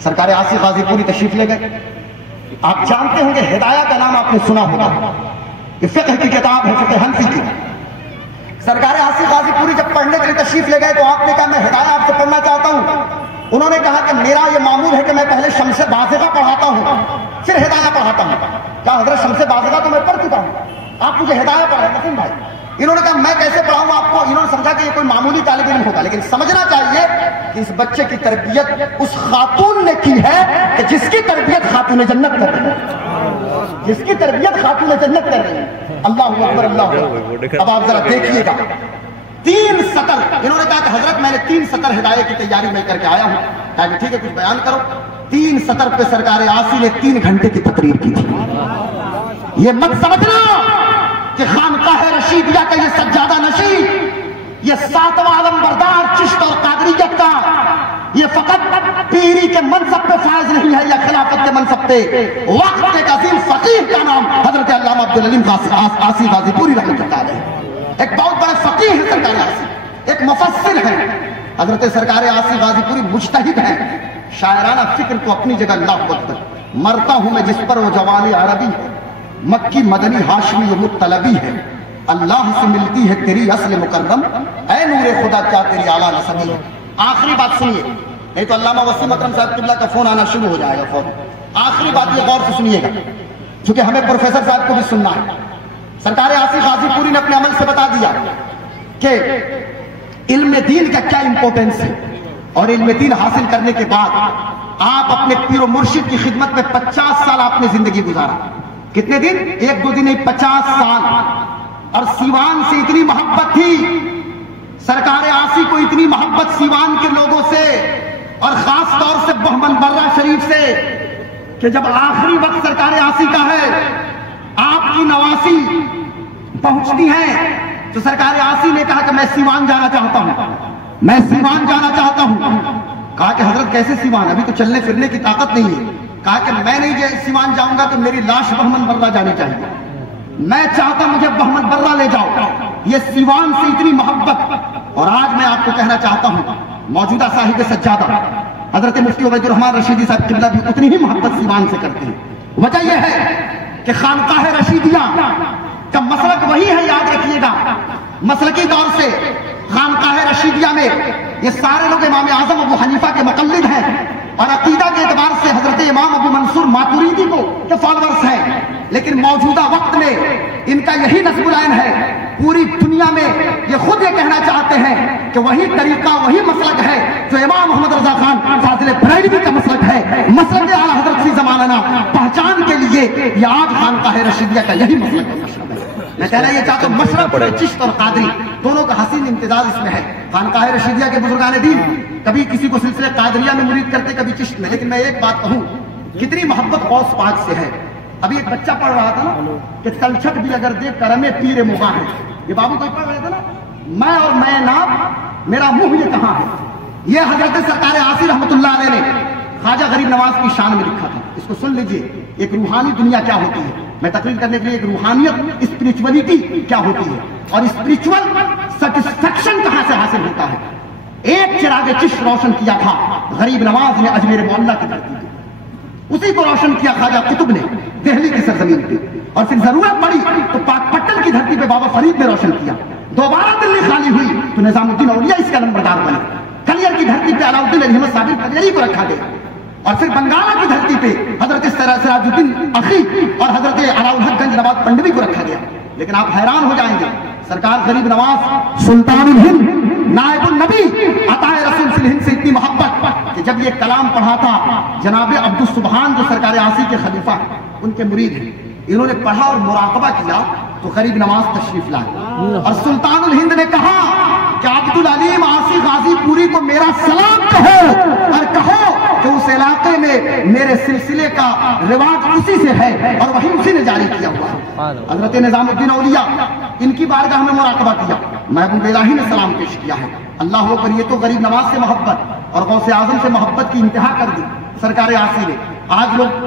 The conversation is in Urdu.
سرکار آصی غازی پوری تشریف لے گئے. آپ جانتے ہوں گے ہدایہ کا نام آپ نے سنا ہوگا, یہ فقہ کی کتاب ہے, فقہ حنفی کی. سرکار آصی غازی پوری جب پڑھنے کے لیے تشریف لے گئے تو آپ نے کہا میں ہدایہ آپ سے پڑھنا چاہتا ہوں. انہوں نے کہا کہ میرا یہ معمول ہے کہ میں پہلے شمس بازغہ پڑھاتا ہوں پھر ہدایہ پڑھاتا ہوں. کہا حضرت شمس بازغہ تو میں پڑھ چکا ہوں, آپ مجھے ہدایہ پڑھائیں. نسیم بھائی انہوں نے کہا میں کیسے پڑھاؤں آپ کو. انہوں نے سمجھا کہ یہ کوئی معمولی طالب علم ہوگا, لیکن سمجھنا چاہیے کہ اس بچے کی تربیت اس خاتون نے کی ہے کہ جس کی تربیت خاتون جنت کر رہی ہے, جس کی تربیت خاتون جنت کر رہی ہے. اللہ اکبر اللہ اکبر. اب آپ ذرا دیکھیے گا 3 سطر. انہوں نے کہا کہ حضرت میں نے 3 سطر ہدایہ کی تیاری میں کر کے آیا ہوں. کہا کہ ٹھیک ہے کچھ بیان کرو. 3 سطر پہ سرکار آصی نے 3 گھنٹے کی تقریر کی تھی. یہ مت سمجھنا کہ خانقاہ رشیدیہ کا یہ سجادہ نشین, یہ 7واں علم بردار چشت اور قادریت کا یہ فقط پیری کے منصب پہ فائز نہیں ہے یا خلافت کے منصب پہ. وقت کے عظیم فقیہ کا نام حضرت علامہ عبدالعلیم آصی غازی پوری رحمۃ اللہ علیہ, ایک بہت بڑے فقیہ ہے سرکار آصی, ایک مفسر ہے. حضرت سرکار آصی غازی پوری مجتہد ہیں. شاعرانہ فکر کو اپنی جگہ اللہ اکبر. مرتا ہوں میں جس پر وہ جوان عربی ہے, مکی مدنی ہاشمی یہ مطلبی ہے. اللہ سے ملتی ہے تیری اصل مکرم, اے نور خدا کیا تیری اعلیٰ نسبی ہے. آخری بات سنیے, نہیں تو علامہ وسیم اکرم صاحب قبلہ کا فون آنا شروع ہو جائے گا فوراً. آخری بات یہ غور سے سنیے گا چونکہ ہمیں پروفیسر صاحب کو بھی سننا ہے. سرکار آصی غازی پوری نے اپنے عمل سے بتا دیا کہ علم دین کا کیا امپورٹنس ہے, اور علم دین حاصل کرنے کے بعد آپ اپنے پیر و مرشد کی خدمت میں 50 سال آپ نے زندگی گزارا. کتنے دن؟ 1-2 دن نہیں, 50 سال. اور سیوان سے اتنی محبت تھی سرکار آصی کو, اتنی محبت سیوان کے لوگوں سے اور خاص طور سے بہمن برہ شریف سے کہ جب آخری وقت سرکار آصی کا ہے, آپ کی نواسی پہنچتی ہیں تو سرکار آصی نے کہا کہ میں سیوان جانا چاہتا ہوں, میں سیوان جانا چاہتا ہوں. کہا کہ حضرت کیسے سیوان, ابھی تو چلنے پھرنے کی طاقت نہیں ہے. کہا کہ میں نہیں سیوان جاؤں گا تو میری لاش بہمن برہ جانی چاہیے, میں چاہتا مجھے بہمن برہ لے جاؤ. یہ سیوان سے اتنی محبت. اور آج میں آپ کو کہنا چاہتا ہوں موجودہ صاحب سجادہ حضرت مفتی عبید الرحمن رشیدی صاحب قبلہ بھی اتنی ہی محبت سیوان سے کرتے ہیں. وجہ یہ ہے کہ خانقاہ رشیدیہ کا مسلک وہی ہے, یاد رکھیے گا. مسلکی طور سے خانقاہ رشیدیہ میں یہ سارے لوگ امام اعظم ابو حنیفہ کے مقلد ہیں, اور عقیدہ کے اعتبار سے حضرت امام ابو منصور ماتوریدی کے فالورز ہیں. لیکن موجودہ وقت میں ان کا یہی نسب العین ہے. پوری دنیا میں یہ خود یہ کہنا چاہتے ہیں کہ وہی طریقہ وہی مسلک ہے جو امام محمد رضا خان فاضل بریلوی کا مسلک ہے. مسلک اعلیٰ حضرت فی زمانہ پہچان کے لیے یہ آج خانقاہ رشیدیہ کا یہی مسلک ہے. میں کہنا یہ چاہتا ہوں مشرق اور چشت اور قادری دونوں کا حسین امتزاج اس میں ہے. خانقاہ رشیدیہ کے بزرگان دین کبھی کسی کو سلسلے قادریہ میں مرید کرتے, کبھی چشت میں. لیکن میں ایک بات کہوں, کتنی محبت غوث پاک سے ہے. ابھی ایک بچہ پڑھ رہا تھا نا کہ تلچھٹ بھی اگر دے کرم پیر مغاں ہے. یہ بابو کوئی پڑھ رہے تھے نا, میں اور میں نام میرا منہ یہ کہاں ہے. یہ حضرت سرکار آصی رحمۃ اللہ علیہ نے خواجہ غریب نواز کی شان میں لکھا تھا. اس کو سن لیجئے, ایک روحانی دنیا کیا ہوتی ہے. میں تقریر کرنے کے لیے ایک روحانیت اسپرچولیٹی کیا ہوتی ہے اور اسپرچول سیٹسفیکشن کہاں سے حاصل ہوتا ہے. ایک چراغ چشم روشن کیا تھا غریب نواز نے اجمیر معلیٰ کی دھرتی پہ, اسی کو روشن کیا خواجہ قطب نے دہلی کی سرزمین پہ, اور پھر ضرورت پڑی تو پاک پٹن کی دھرتی پہ بابا فرید نے روشن کیا. دوبارہ دلی خالی ہوئی تو نظام الدین اولیاء اس کا نمبردار بنا. کلیئر کی دھرتی پہ علاؤدین علی احمد صابر قلیری کو رکھا گیا, اور پھر بنگالہ کی دھرتی پہ حضرت سراج الدین اخی اور حضرت علاؤالحق گنج نواز پنڈوی کو رکھا گیا. لیکن آپ حیران ہو جائیں گے, سرکار غریب نواز سلطان الہند نائب النبی عطا رسول فی الہند سے اتنی محبت کہ جب یہ کلام پڑھا تھا جناب عبدالسبحان جو سرکار آصی کے خلیفہ ان کے مرید ہیں, انہوں نے پڑھا اور مراقبہ کیا تو غریب نواز تشریف لائے, اور سلطان الہند نے کہا کہ عبدالعلیم آصی غازی پوری کو میرا سلام کہو, اور کہو کہ اس علاقے میں میرے سلسلے کا رواج اسی سے ہے اور وہی اسی نے جاری کیا ہوا ہے. حضرت نظام الدین اولیاء ان کی بارگاہ میں مراقبہ کیا, محبوب الہی نے سلام پیش کیا ہے. اللہ اکبر. یہ تو غریب نواز سے محبت اور غوث اعظم سے محبت کی انتہا کر دی سرکار آصی نے. آج لوگ